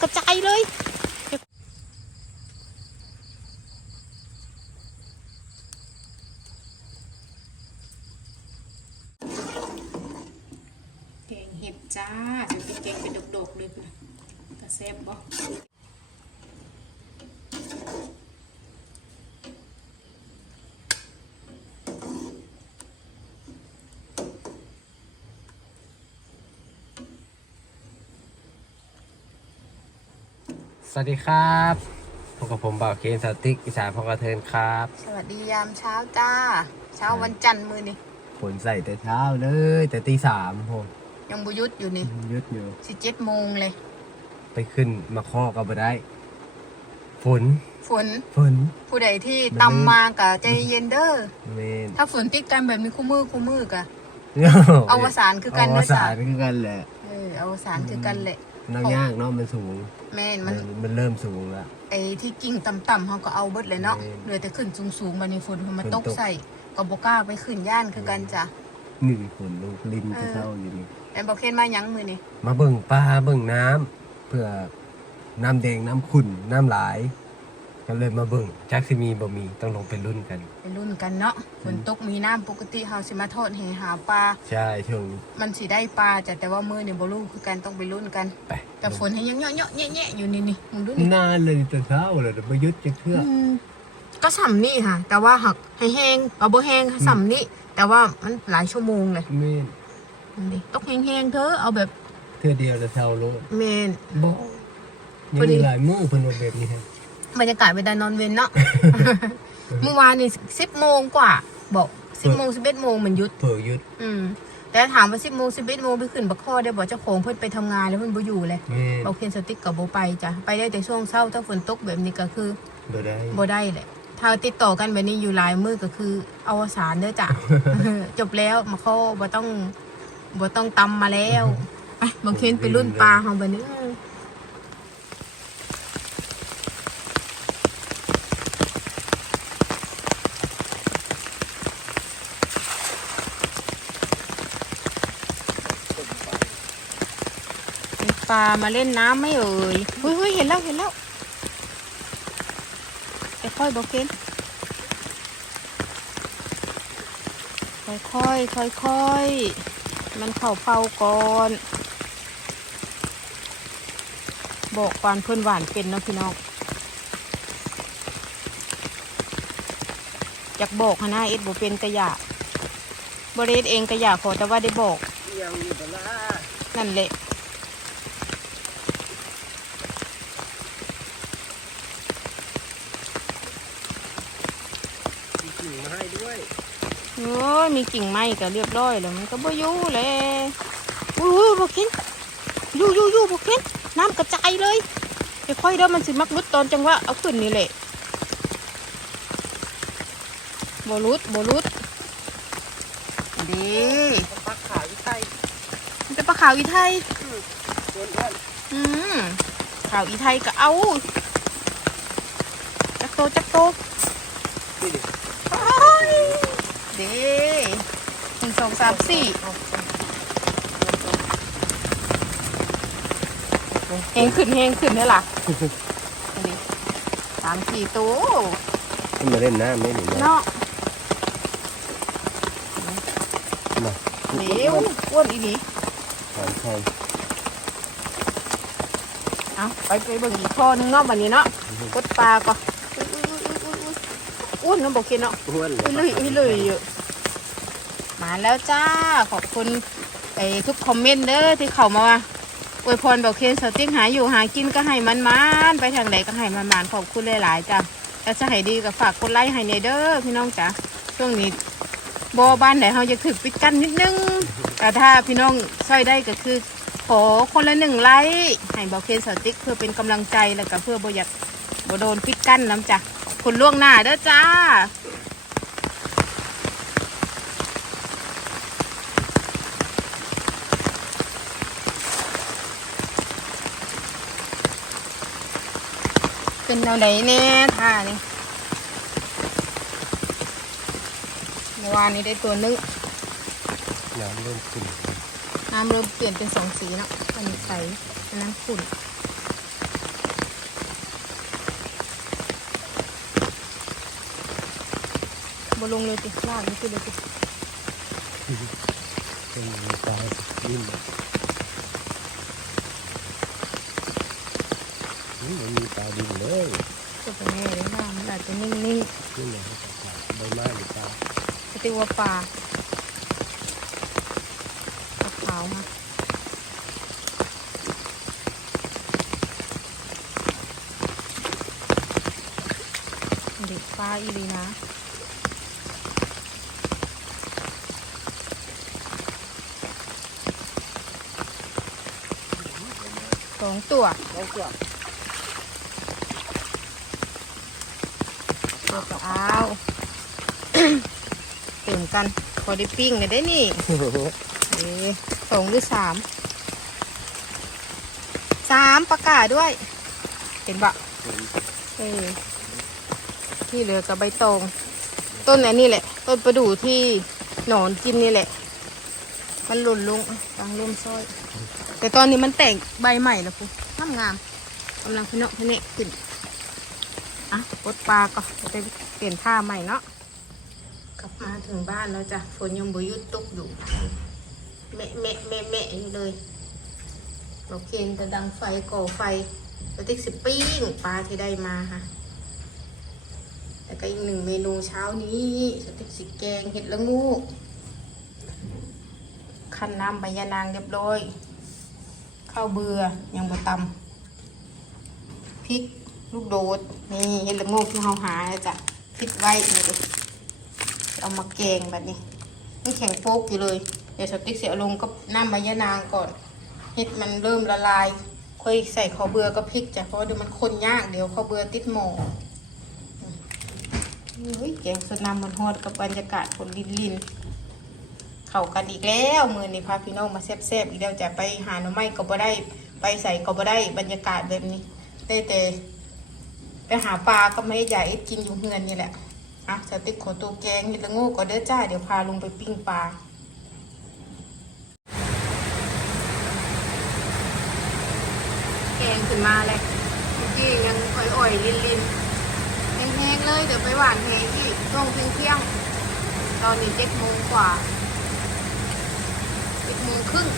กระจายเลย แกงเห็ดจ้าจะเป็นแกงเป็นดกๆเลยพุ่นน่ะกระแซบบ่ สวัสดีครับพบกับผมบ่าวเคนสติกอีสานพอกระเทินครับสวัสดียามเช้าจ้า เช้าวันจันทร์มือนี่ฝนใส่แต่เช้าเลย แต่ตีสามผมยังบุยุดอยู่นี่ยุดอยู่ สิเจ็ดโมงเลย ไปขึ้นมาข้อก็บ่ได้ ฝนฝนฝนผู้ใดที่มันตำมากะใจเย็นเด้อเมนถ้าฝนติดกันแบบนี้คู่มือคู่มือกะอวสานคือกันอวเด้อสาจ้ะนคือกันแหละ เอออวสานคือกันแหละ น้ำยากเนาะมันสูง แม่นมัมันนมันเริ่มสูงแล้ว ไอ้ที่กิ่งต่ำๆเขาก็เอาเบิดเลยเนาะแม่น เหลือแต่ขึ้นสูงๆมาในฝนมันมาฝนตตกกใส่ก็บ่กล้าไปขึ้นย่านคือกันจ้ะหนึ่งฝนลงลินเอจะอเข้าอยู่นี่แอนบอกเคนมาหยังมือนี่มาเบิ่งปลาเบิ่งน้ำเพื่อน้ำแดงน้ำขุ่นน้ำหลาย ก็เลยมาเบิ่งจักสิมีบ่มีต้องลงไปรุ่นกันไปรุ่นกันเนาะฝนตกมีน้ำปกติเฮาสิมาทอดแหหาปลา ใช่ช่วงนี้มันสิได้ปลาจ้ะแต่ว่ามือนี่บ่รู้คือกันต้องไปรุ่นกัน ไปแต่ฝนให้ยังเยอะๆแยะๆอยู่นี่นี่มึงดูนี่นานเลยแต่เช้าเลยแต่ไปยุดจะเครื่ออืมก็สำนี่ค่ะ แต่ว่าหักให้แห้งเอาบ่แห้งสำนี่แต่ว่ามันหลายชั่วโมงเลยเมนนี่ตกแห้งๆเธอะเอาแบบเทื่อเดียวแต่เช้าโลดเมนบ่ยัพองดีมีหลายมื้อเพิ่นว่าแบบนี้ฮะ บรรยากาศเวลานอนเวนเนาะ เมื่อวานนี่สิบโมงกว่า บอกสิบโมงสิบเอ็ดโมงมันหยุด เผื่อยุดอืม แต่ถามว่าสิบโมงสิบเอ็ดโมงไปขึ้นบักข้อได้บอกเจ้าของเพิ่นไปทำงานแล้วเพิ่นบ่อยู่เลยแม่นบอกเพียนสติ๊กกับโบไปจ้ะ ไปได้แต่ช่วงเช้าถ้าฝนตกแบบนี้ก็คือบ่ได้บ่ได้แหละ ถ้าติดต่อกันแบบนี้อยู่หลายมือก็คืออวสานเด้อจ้ะ จบแล้วมาข้อบ่ต้องบ่ต้องตำมาแล้วไปบางเคนไปรุ่นปลาเฮาบัดนี้ ปลามาเล่นน้ำไม่เอ่ยเฮ้ยเห็นแล้วเห็นแล้วไปค่อยบอกเกนค่อยค่อยค่อยค่อยมันเข่าเป่าก่อน บอกปานเพื่อนหวานเป็นนะพี่น้องอยากบอกฮะนะเอ็ดบ่เป็นกระยาบริเอ็ดเองกระยาขอแต่ว่าได้บอกนั่นแหละ มีกิ่งมาให้ ด้วยโอ้ยมีกิ่งไม้ก็เรียบร้อยแล้วมันก็บ่อยู่เลยอุ้ยอุ้ยบอกกินอยู่อยู่อยู่บอกกินน้ำกระจายเลยค่อยๆเด้อมันสิมักรุดตอนจังหวะเอาขึ้นนี่แหละบรุดบรุดดีปักขาวอยู่ใต้มันเป็นปลาขาวอีไทยบนบ้านอืมขาวอีไทยก็เอาจักโตจักโตนี่ดิโอ้ย เด้หนึ่งสองสามสี่เฮงขึ้นเฮงขึ้นนี่ล่ะนี่สามสี่ตัวมันมาเล่นน้ำไม่หนิเนาะเนาะมาเหลวอ้วนอีนี่ถามใครเอาไปไปเบิ่งอีกข้อนึงเนาะวันนี้เนาะกดปลาก่อนอุ้ยอุ้อุ้ยอุ้ยอุ้ยอ้วนนาะบอกกินเนาะอ้วนเลยอุ้ยลุยอุ้ยลุยอยู่ มาแล้วจ้า ขอบคุณไอ้ทุกคอมเมนต์เด้อที่เข้ามาอวยพรบอกเคนสติ๊กหาอยู่หากินก็ให้มันมันไปทางไหนก็ให้มันมันขอบคุณหลายๆจ้ะแล้วจะให้ดีก็ฝากกดไลค์ให้เนเด้อพี่น้องจ้ะช่วงนี้บอบ้านไหนเขาจะถึกปิดกันนิดนึงแต่ถ้าพี่น้องช่วยได้ก็คือขอคนละหนึ่งไลค์ให้บอกเคนสติ๊กเพื่อเป็นกำลังใจแล้วก็เพื่อบอยากบ่โดนปิดกั้นน้ำจ้ะคุณล่วงหน้าเด้อจ้า เป็นแนวไหนเนี่ยท่านี่เมื่อวานนี้ได้ตัวนึงน้ำเริ่มขุ่นน้ำเริ่มเปลี่ยนเป็นสองสีแล้วอันนี้ใสอันนั้นขุ่นบลงเลยติลากนี่คือเลยติตายดิ้น นมีปลาดินเลยจะไปแน่เลยว่ามันอาจจะนิ่งนี่ไงใบไม้หรือปลาๆสติว่าปลาปลาขาวมาเด็กปลาอีหลีนะสองตัวแล้วก็ ตัวก็เอาเต็มกันพอได้ปิ้งเลยได้นี่เอ๊ะสองหรือสามสามประกาศด้วย เห็นปะเออที่เหลือกับใบตอง ต้นอันนี้แหละ ต้นประดู่ที่หนอนกินนี่แหละ มันหล่นลงกลางร่มซ้อย แต่ตอนนี้มันแตกใบใหม่แล้วคุณงามงามกำลังพเนาะพเนะขึ้น อะปลดปลาก่อนจะได้เปลี่ยนท่าใหม่เนาะกลับมาถึงบ้านแล้วจ้ะฝนยังบุยุดตกอยู่แมะแมะแมะแมะอยู่เลยเราเคนจะดังไฟก่อไฟสติ๊กสิปิ้งปลาที่ได้มาค่ะ แต่ก็อีกหนึ่งเมนูเช้านี้สติ๊กสิแกงเห็ดละงูคั้นน้ำใบยานางเรียบร้อยข้าวเบื่อยังบะตำพริก ลูกโดดนี่เห็ดละโงกที่เราหาจ้ะพิดไว้นี่ดูเอามาแกงแบบนี้นี่แข็งโป๊กอยู่เลย เดี๋ยวสติ๊กเสียลงก็น้ำใบยะนางก่อนเห็ดมันเริ่มละลาย ค่อยใส่ข้าวเบือกับพริกจ้ะเพราะเดี๋ยวมันคนยากเดี๋ยวข้าวเบือติดหม้อเฮ้ยแกงสดน้ำมันฮอดกับบรรยากาศฝนลินลินเข้ากันอีกแล้วมือนี้พาพี่น้องมาแซ่บๆอีกแล้วจะไปหาหน่อไม้ก็บ่ได้ ไปใส่ก็บ่ได้บรรยากาศแบบนี้ได้แต่ ไปหาปลาก็ไม่ได้ใหญ่กินอยู่เฮือนนี่แหละอะสติ๊กขอตัวแกงเห็ดละโงูก็เด้อจ้าเดี๋ยวพาลงไปปิ้งปลาแกงขึ้นมาเลยเมื่อกี้ยังอ่อยๆลินๆแห้งๆเลยเดี๋ยวไปหวานแห้งอีกช่วงเที่ยงตอนนี้เจ็ดโมงกว่าเจ็ดโมงครึ่ง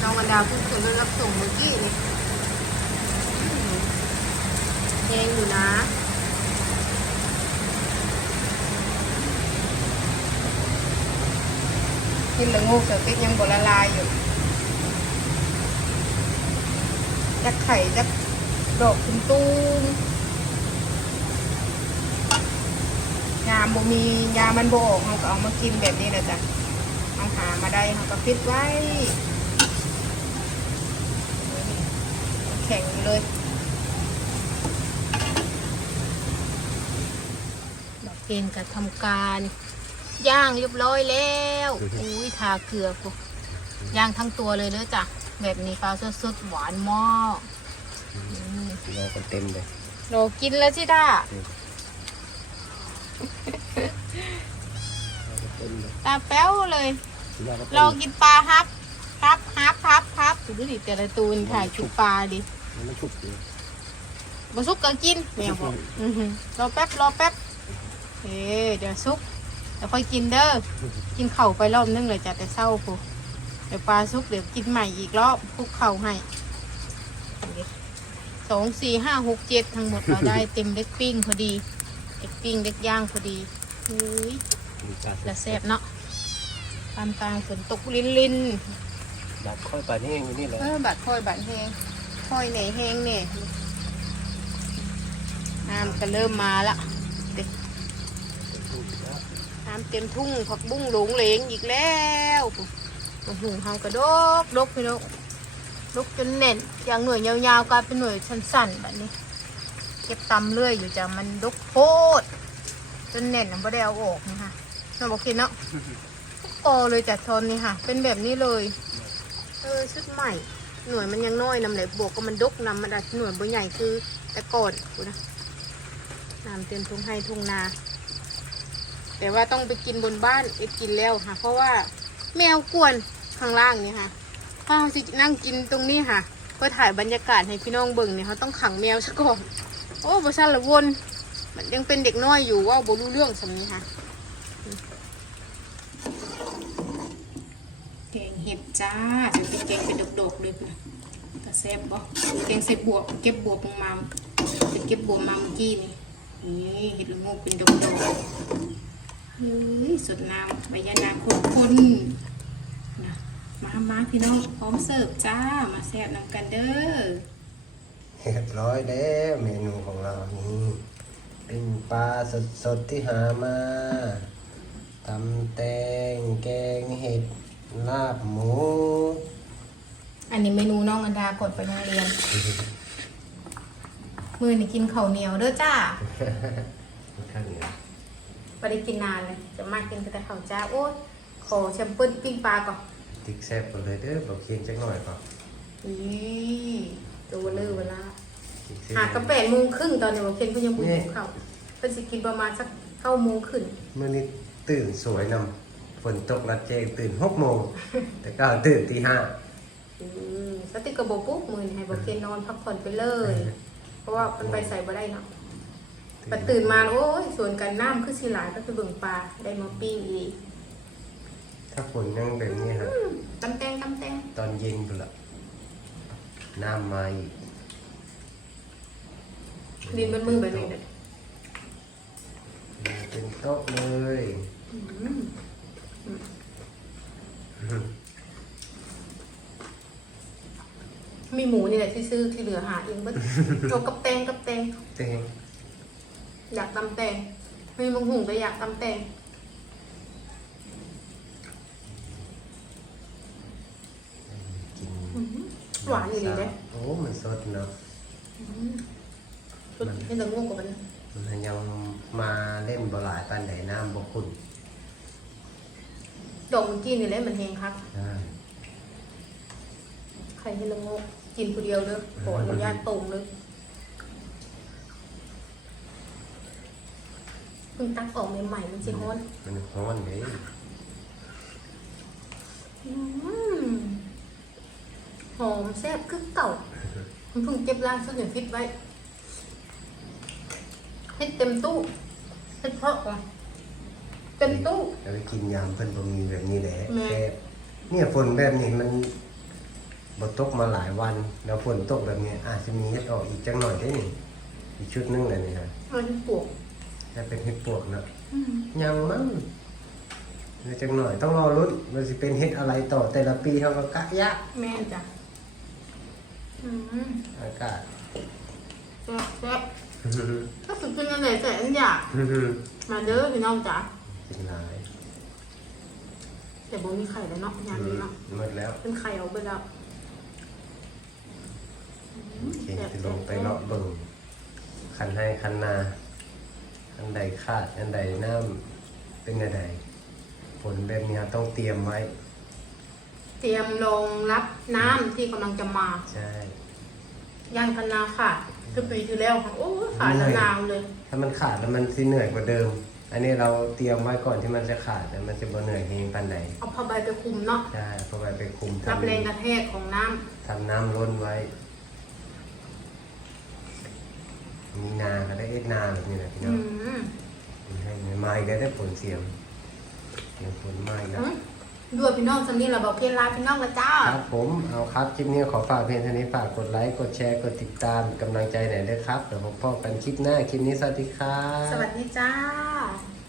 น้องกันดาเพิ่งขึ้นรับส่งเมื่อกี้นี่ แห้งอยู่นะกินละงูสติ๊กยังบละลายอยู่จักไข่จักดอกตุ้มตุ้มยามบ่มียามันโบออกเราก็เอามากินแบบนี้แหละจ้ะเอาหามาได้เราก็ฟิตไว้ แข็งเลยดอก เกนก็ทำการย่างเรียบร้อยแล้วอุ้ยทาเกลือกูย่างทั้งตัวเลยเด้อจ้ะแบบนี้ฟ้าสดๆหวานมากอืมรอกันเต็มเลยโหนูกินแล้วสิด้าเต็มเลยตาแป้วเลยรอกันเรากินปลาฮับฮับฮับฮับฮับดูดิแต่ละตูนถ่ายชุดปลาดิมันชุบอยู่มาซุกก็กินแมวบอกอือหือรอแป๊บรอแป๊บ เอ๊เดี๋ยวซุกเดี๋ยวค่อยกินเด้อกินเข่าวไปรอบนึงเลยจ้ะแต่เศร้าพูเดี๋ยวปลาซุกเดี๋ยวกินใหม่อีกรอบคลุกเข่าให้สองสี่ห้าหกเจ็ดทั้งหมดเราได้เต็มเล็กปิ้งพอดีเล็กปิ้งเล็กย่างพอดีอุ้ยมีปลาและแซ่บเนาะตามตางฝนตกลินลินดับค่อยปลาแห้งอยู่นี่แหละเออบัดค่อยบัดแหงค่อยเหน่แหงเนี่ยน้ำก็เริ่มมาละเด็ก น้ำเต็มทุ่งผักบุ้งหลงเหลงอีกแล้วโอ้โหเฮากระดกดกพี่น้องดกจนแน่นจากหน่วยยาวๆกลายเป็นหน่วยสั้นๆแบบนี้ เก็บตำเรื่อยอยู่จ้ะมันดกโคตรจนแน่นไม่ได้เอาออกนะคะน้องบอกคิดเนาะโอเลยจ้ะทนนี่ค่ะ เป็นแบบนี้เลย เออชุดใหม่ หน่วยมันยังน้อยนำไหลบวกก็มันดกนำมันอาจหน่วยบ่ใหญ่คือแต่ก่อนกูนะน้ำเต็มทุ่งให้ทุ่งนา แต่ว่าต้องไปกินบนบ้านไปกินแล้วค่ะ เพราะว่าแมวกวนข้างล่างนี่ค่ะถ้าเราสินั่งกินตรงนี้ค่ะ เพื่อถ่ายบรรยากาศให้พี่น้องเบิ่งเนี่ยเขาต้องขังแมวซะก่อนโอ้บชันละวน มันยังเป็นเด็กน้อยอยู่ว่าบรู้เรื่องสำนี้ค่ะแกงเห็ดจ้าจะเป็นแกงเป็นดกๆเลยนะแต่แซบบ่แกงใส่บวบเก็บบวบลงมาเป็นเก็บบวบมาเมื่อกี้นี่นี่เห็ดละงกเป็นดกๆ เฮ้ยสดน้ำใบยะนางคนๆนะมามาพี่น้องพร้อมเสิร์ฟจ้า มาแซ่บนำกันเด้อเรียบร้อยแล้วเมนูของเรานี่เป็นปลาสดๆที่หามาตำแตงแกงเห็ดลาบหมู อันนี้เมนูน้องอันดากดไปโรงเรียน มือนี่กินข้าวเหนียวเด้อจ้า ข้าวเหนียว ไม่ได้กินนานเลย จะมากินแต่ข้าวจ้าโอ้ยขอแชมเปิลปิ้งปลาก่อนติ๊กแซ่บไปเลยเด้อบอกเคียนจักหน่อยก่อนนี่ตัวเลือเวลาติ๊กแซ่บหากระแปดโมงครึ่งตอนนี้บอกเคนเพิ่งยังบุกเขาเพิ่นสิกินประมาณสักเก้าโมงขึ้นเมื่อนี้ตื่นสวยนำฝนตกรัดแจงตื่นหกโมงแต่ก็ตื่นตีห้าอืมสติกกระบอกปุ๊บมือนี่ให้บอกเคนนอนพักผ่อนไปเลย เพราะว่ามันไปใส่บ่ได้เนาะ พอตื่นมาโอ้ยส่วนกันน้ำคือสิหลายก็คือเบิ่งปลาได้มาปิ้งอีกถ้าฝนยังแบบนี้ฮะอืมตำแตงตำแตงตอนเย็นก็ละน้ำมาอีกดินเป็นมือแบบนี้เลยเป็นโต๊ะเลยมีหมูนี่แหละที่ซื้อที่เหลือหาเองเบิดเอากับแตงกับแตงแตง อยากตำแตงมีมังหุงก็อยากตำแตงกินหวานอยู่ดีเลยโอ้มันสดเนาะชุดให้ตะง่วงกว่ามันมันยังมาเล่นบหลายปันไดน้ำบกุ่นดอกเมื่อกี้นี่แหละมันแหงคักใช่ใครให้ละโงกกินผู้เดียวเด้อขออนุญาตตรงเลย พิ่งตักออกใหม่ๆมันสิฮ้อนมันร้อนเลยอืมหอมแซ่บคือเก่ามันเพิ่งเก็บล้างสุดอย่างฟิตไว้ให้เต็มตู้ให้เพราะก่อนเต็มตู้แล้วไปกินยามเพิ่นบ่มีแบบนี้แหละแม่แค่เนี่ยฝนแบบนี้มันบ่ตกมาหลายวัน แล้วฝนตกแบบนี้อาจจะมีเฮ็ดออกอีกจังหน่อยได้นี่อีกชุดหนึงเลยนี่ฮะมันปวก ถ้าเป็นเฮ็ดปวกเนาะอืมยังมั้งเดี๋ยวจังหน่อยต้องรอรุ้นว่าสิเป็นเฮ็ดอะไรต่อแต่ละปีเขาก็กะยะแม่นจ้ะอืมอากาศแซ่บแซ่บก็สุดกินอันไหนแต่อันอยากมาเด้อพี่น้องจ๋ากินหลายแต่บ่มีไข่แล้วเนาะยามนี้เนาะหมดแล้วเป็นไข่เอาไปแล้วโอเคจะลงไปเลาะเบิ่งคันให้คันนา อันใดขาดอันใดน้ำเป็นอันใดผลแบบนี้ต้องเตรียมไว้ เตรียมรองรับน้ำที่กำลังจะมาใช่ย่างคันนาค่ะคือปีที่แล้วค่ะโอ้ยขาดละนาวเลย ถ้ามันขาดแล้วมันสิเหนื่อยกว่าเดิม อันนี้เราเตรียมไว้ก่อนที่มันจะขาดแต่มันจะบ่เหนื่อยเองปันใดเอาผ้าใบไปคลุมเนาะใช่เพราะว่าไปคุมรับทำแรงกระแทกของน้ำทำน้ำล้นไว้ มีนาก็ได้เอ็ดนาแบบนี้แหละพี่น้อืองมให้ไม้ได้ได้ผลเสียงเสียงผลไม้แล้วอืมด้วยพี่น้องสำนี้เราบอกเพียนลาพี่น้องละจ้าครับผมเอาครับคลิปนี้ขอฝากเพียงเท่านี้ฝากกดไลค์กดแชร์กดติดตามกำลังใจหน่อยด้วยครับเดี๋ยวผมพบกันคลิปหน้าคลิปนี้สวัสดีครับสวัสดีจ้าค